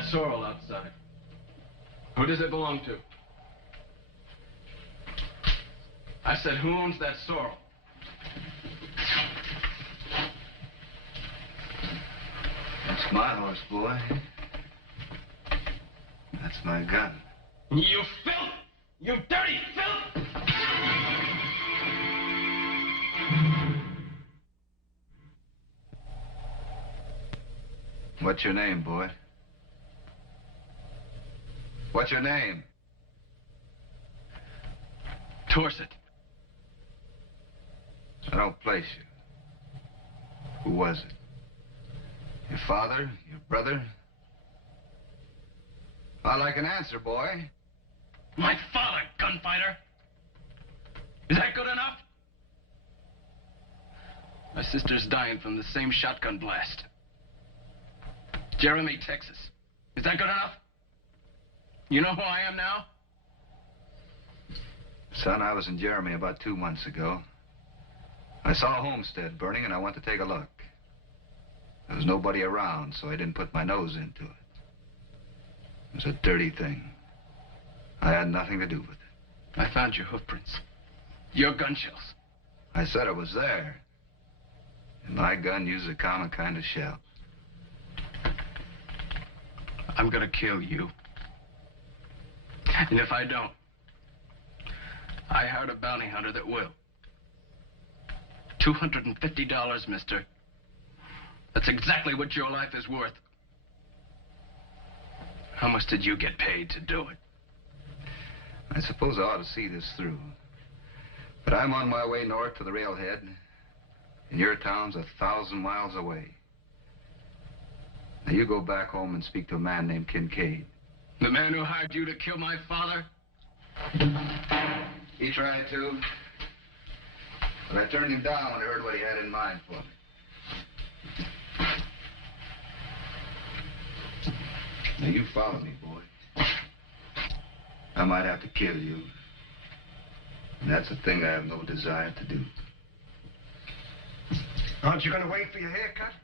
That sorrel outside. Who does it belong to? I said, who owns that sorrel? That's my horse, boy. That's my gun. You filth! You dirty filth! What's your name, boy? What's your name? Dorset. I don't place you. Who was it? Your father? Your brother? I'd like an answer, boy. My father, gunfighter. Is that good enough? My sister's dying from the same shotgun blast. Jeremy, Texas. Is that good enough? You know who I am now? Son, I was in Jeremy about 2 months ago. I saw a homestead burning and I went to take a look. There was nobody around, so I didn't put my nose into it. It was a dirty thing. I had nothing to do with it. I found your hoof prints. Your gun shells. I said it was there. And my gun used a common kind of shell. I'm gonna kill you. And if I don't, I hired a bounty hunter that will. $250, mister. That's exactly what your life is worth. How much did you get paid to do it? I suppose I ought to see this through. But I'm on my way north to the railhead, and your town's 1,000 miles away. Now, you go back home and speak to a man named Kincaid. The man who hired you to kill my father? He tried to, but I turned him down when I heard what he had in mind for me. Now, you follow me, boy. I might have to kill you. And that's a thing I have no desire to do. Aren't you going to wait for your haircut?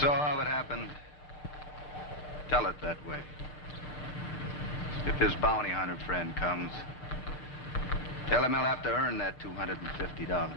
Saw how it happened. Tell it that way. If his bounty hunter friend comes, tell him he'll have to earn that $250.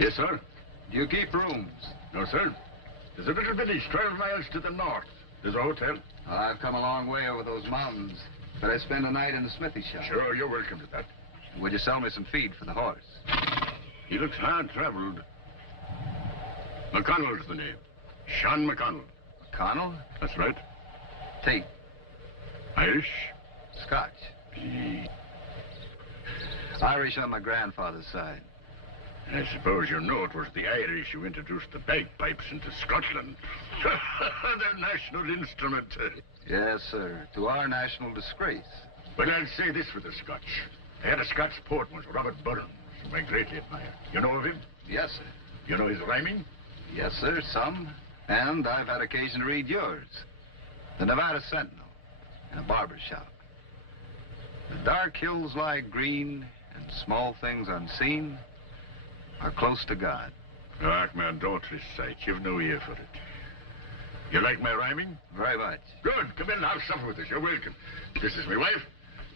Yes, sir. Do you keep rooms? No, sir. There's a little village 12 miles to the north. There's a hotel. I've come a long way over those mountains. Could I spend a night in the smithy shop? Sure, you're welcome to that. Would you sell me some feed for the horse? He looks hard-traveled. McConnell's the name. Sean McConnell. McConnell? That's right. Tate. Irish? Scotch. Irish on my grandfather's side. I suppose you know it was the Irish who introduced the bagpipes into Scotland. Their national instrument. Yes, sir. To our national disgrace. But I'll say this for the Scotch. I had a Scotch poet once, Robert Redford, whom I greatly admire. You know of him? Yes, sir. You know his rhyming? Yes, sir, some. And I've had occasion to read yours. The Nevada Sentinel in a barber shop. The dark hills lie green, and small things unseen are close to God. Dark man, don't recite. You've no ear for it. You like my rhyming? Very much. Good. Come in and have supper with us. You're welcome. This is my wife,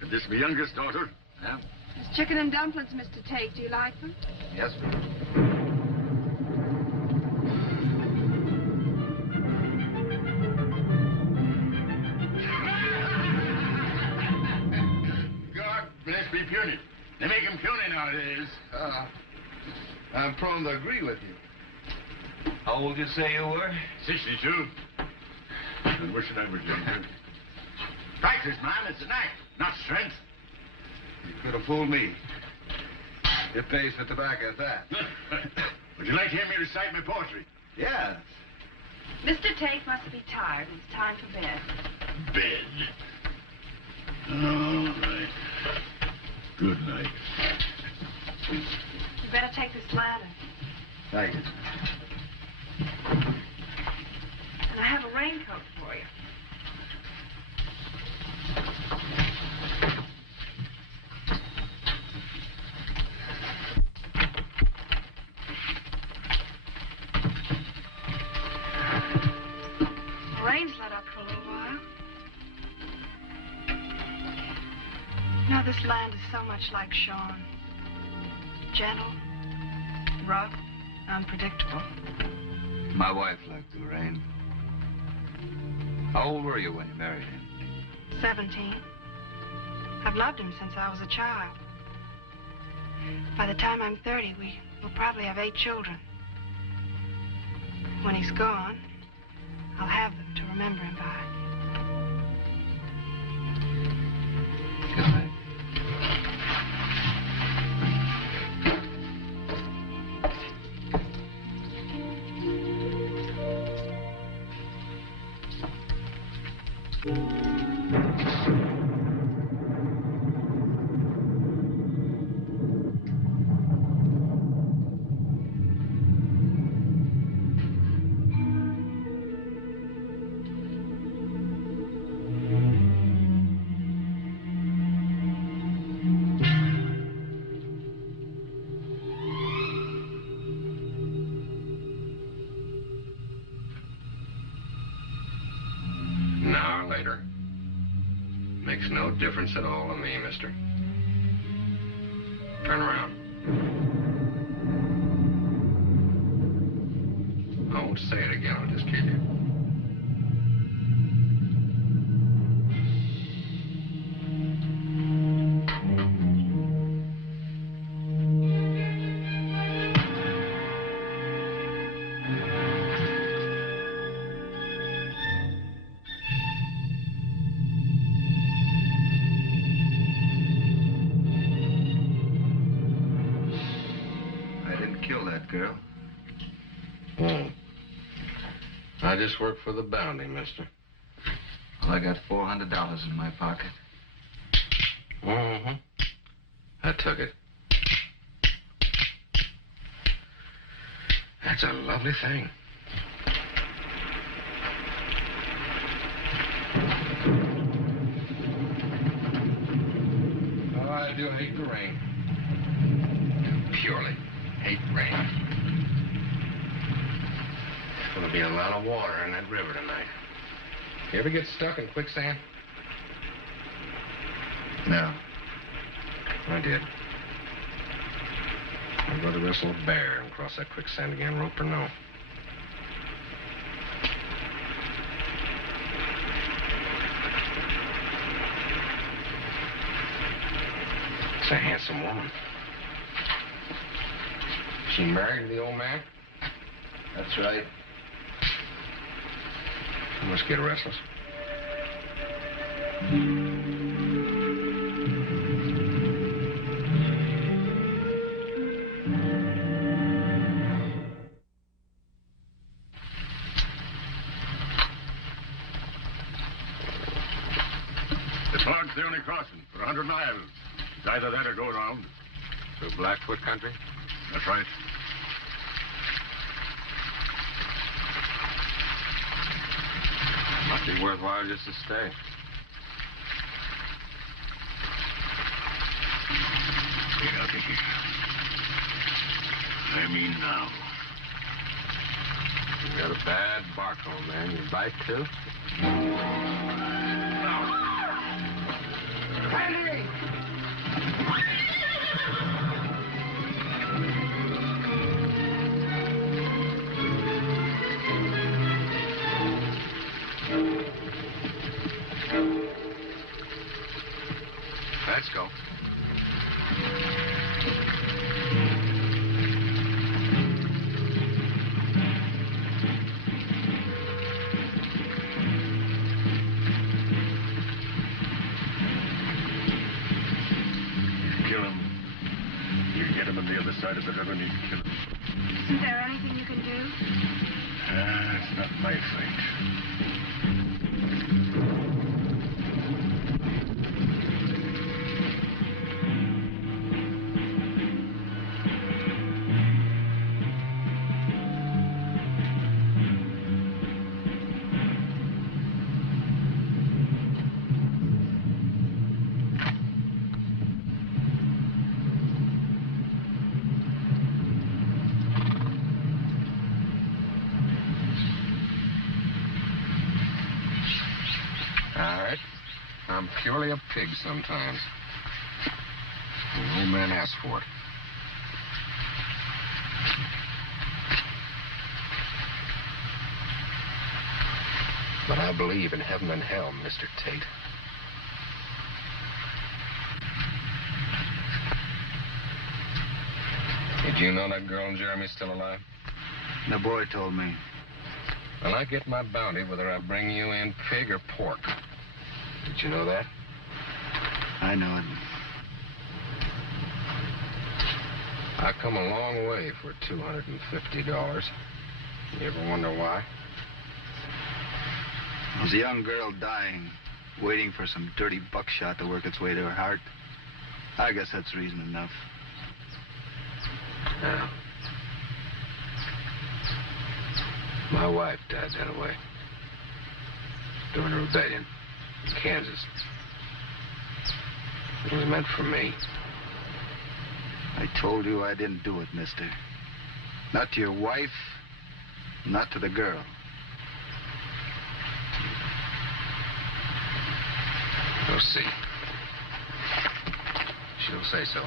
and this is my youngest daughter. Yeah? There's chicken and dumplings, Mr. Tate. Do you like them? Yes, ma'am. God bless me puny. They make him puny nowadays. I'm prone to agree with you. How old you say you were? 62. And wishing I was younger. Practice, man. It's an act, not strength. You could have fooled me. It pays for tobacco at that. Would you like to hear me recite my poetry? Yes. Mr. Tate must be tired. It's time for bed. Bed. All right. Good night. You better take this ladder. Thank you. And I have a raincoat for you. The rain's let up for a little while. You know, this land is so much like Sean. Gentle, rough, unpredictable. My wife liked the rain. How old were you when you married him? 17. I've loved him since I was a child. By the time I'm 30, we'll probably have 8 children. When he's gone, I'll have them to remember him by. Good night. An hour later. Makes no difference at all to me, mister. Turn around. I won't say it again, I'll just kill you. Kill that girl. I just work for the bounty, mister. Well, I got $400 in my pocket. Mm-hmm. I took it. That's a lovely thing. Oh, I do hate the rain. Purely hate rain. There's going to be a lot of water in that river tonight. You ever get stuck in quicksand? No. I did. I'd rather wrestle a bear and cross that quicksand again, rope or no. That's a handsome woman. She married the old man? That's right. You must get restless. The Park's the only crossing for 100 miles. It's either that or go around. Through Blackfoot country? That's right. Must be worthwhile just to stay. Get out of here. I mean now. You got a bad bark on, man. You bite, too? Andy! Let's go. Kill him. You get him on the other side of the river and you kill him. Isn't there anything you can do? It's not my fight. All right. I'm purely a pig sometimes. No man asked for it. But I believe in heaven and hell, Mr. Tate. Did you know that girl Jeremy's still alive? The boy told me. Well, I get my bounty whether I bring you in pig or pork. Did you know that? I know it. I come a long way for $250. You ever wonder why? There's a young girl dying, waiting for some dirty buckshot to work its way to her heart. I guess that's reason enough. Now, my wife died that way during a rebellion in Kansas. It was meant for me. I told you I didn't do it, mister. Not to your wife, not to the girl. We'll see. She'll say so.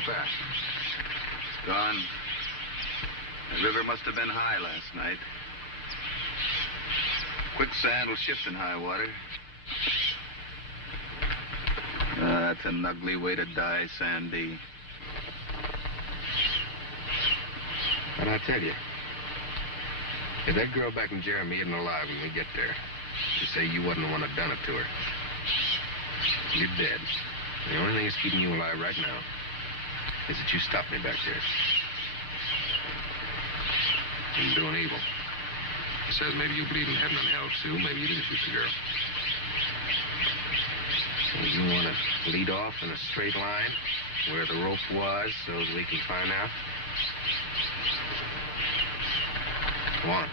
It's gone. The river must have been high last night. Quicksand will shift in high water. That's an ugly way to die, Sandy. And I tell you, if that girl back in Jeremy isn't alive when we get there, you say you wasn't the one that done it to her. You're dead. The only thing that's keeping you alive right now is that you stopped me back there. You're doing evil. He says maybe you believe in heaven and hell, too. Maybe you didn't shoot the girl. So you want to lead off in a straight line where the rope was so that we can find out? Go on.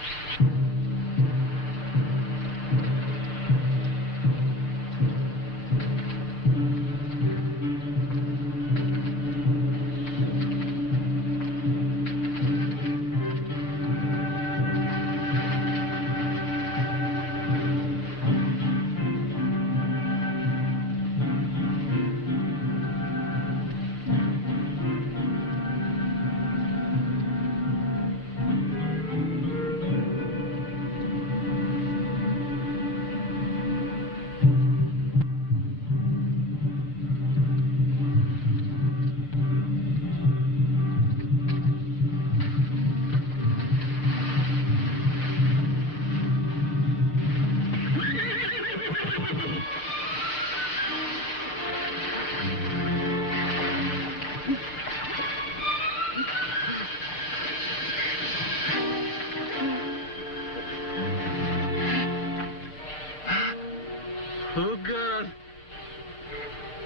Oh, God.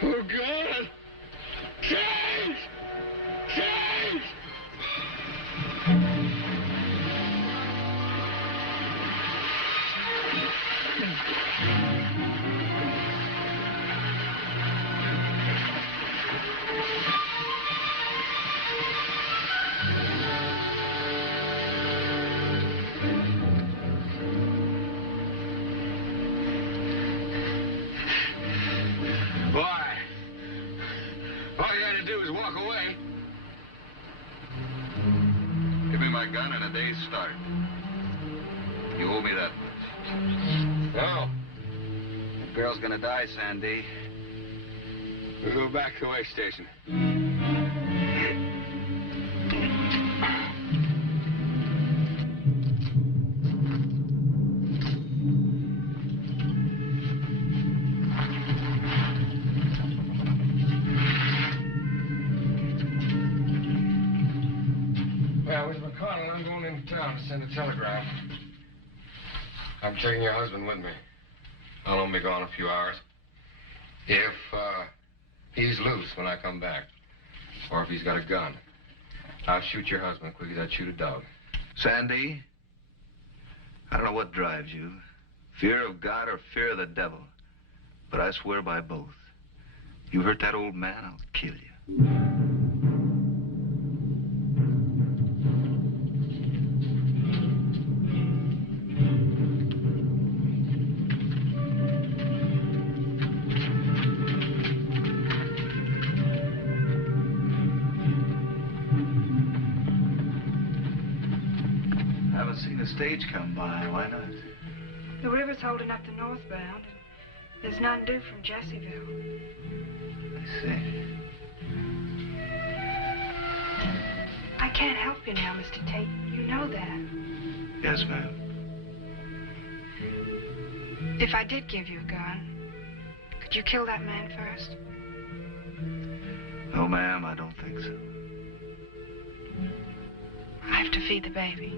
Oh, God. Tate! Tate! Why? All you had to do was walk away. Give me my gun and a day's start. You owe me that much. No. The girl's gonna die, Sandy. We'll go back to the way station. Well, with McConnell, I'm going into town to send a telegram. I'm taking your husband with me. I'll only be gone a few hours. If, he's loose when I come back, or if he's got a gun, I'll shoot your husband quick as I'd shoot a dog. Sandy, I don't know what drives you, fear of God or fear of the devil, but I swear by both. You hurt that old man, I'll kill you. Seen a stage come by. Why not? The river's holding up the northbound. There's none due from Jesseville. I see. I can't help you now, Mr. Tate. You know that. Yes, ma'am. If I did give you a gun, could you kill that man first? No, ma'am, I don't think so. I have to feed the baby.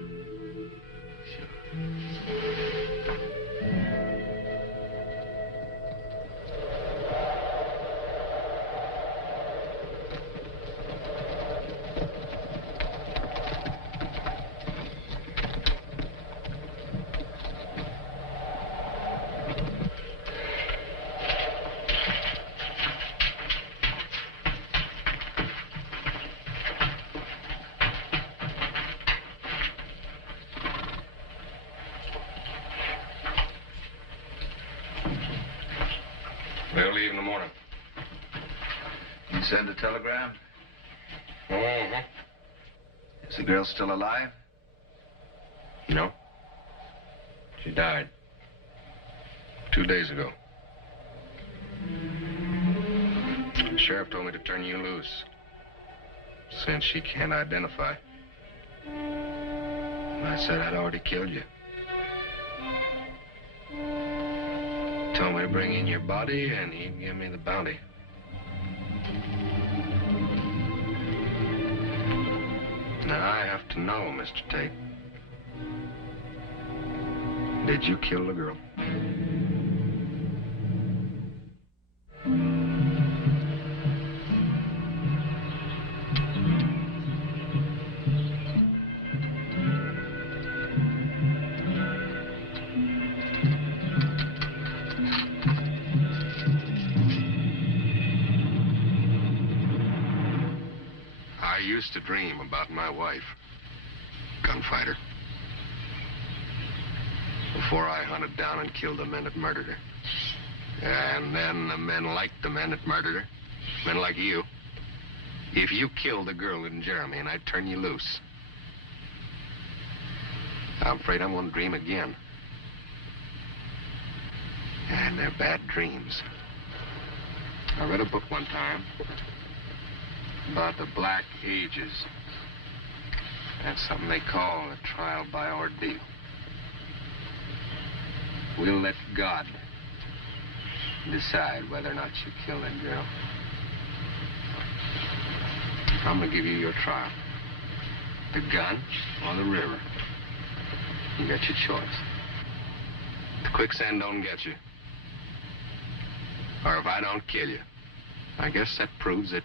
They'll leave in the morning. You send a telegram? Mm-hmm. Is the girl still alive? No. She died 2 days ago. The sheriff told me to turn you loose, since she can't identify. I said I'd already killed you. Told me to bring in your body, and he'd give me the bounty. Now, I have to know, Mr. Tate. Did you kill the girl? I used to dream about my wife, gunfighter, before I hunted down and killed the men that murdered her. And then the men like the men that murdered her, men like you. If you killed the girl in Jeremy and I'd turn you loose, I'm afraid I'm going to dream again. And they're bad dreams. I read a book one time about the Black Ages. That's something they call a trial by ordeal. We'll let God decide whether or not you kill that girl. I'm going to give you your trial. The gun or the river. You got your choice. The quicksand don't get you. Or if I don't kill you, I guess that proves that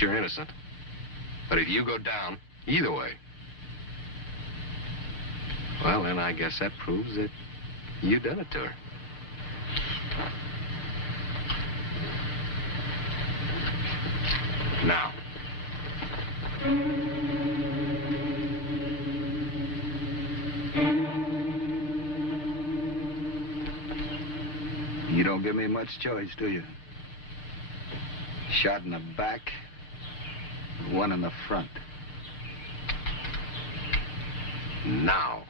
you're innocent. But if you go down, either way, well, then I guess that proves that you done it to her. Now. You don't give me much choice, do you? Shot in the back, one in the front. Now.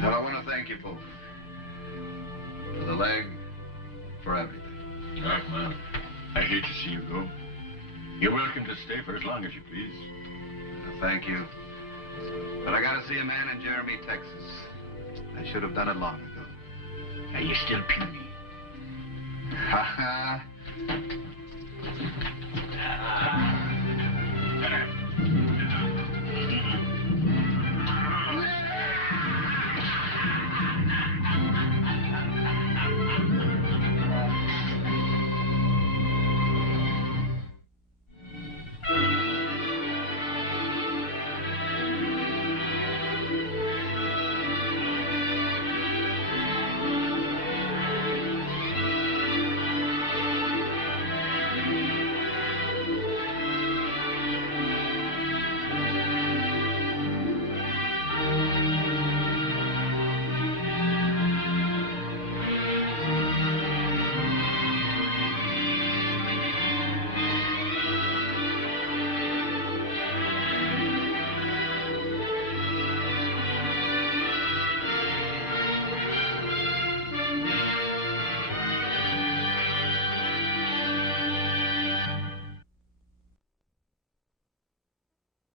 Now, I want to thank you both. For the leg, for everything. Doc, man, I hate to see you go. You're welcome to stay for as long as you please. Thank you. But I got to see a man in Jeremy, Texas. I should have done it long ago. Are you still puny? Ha ha.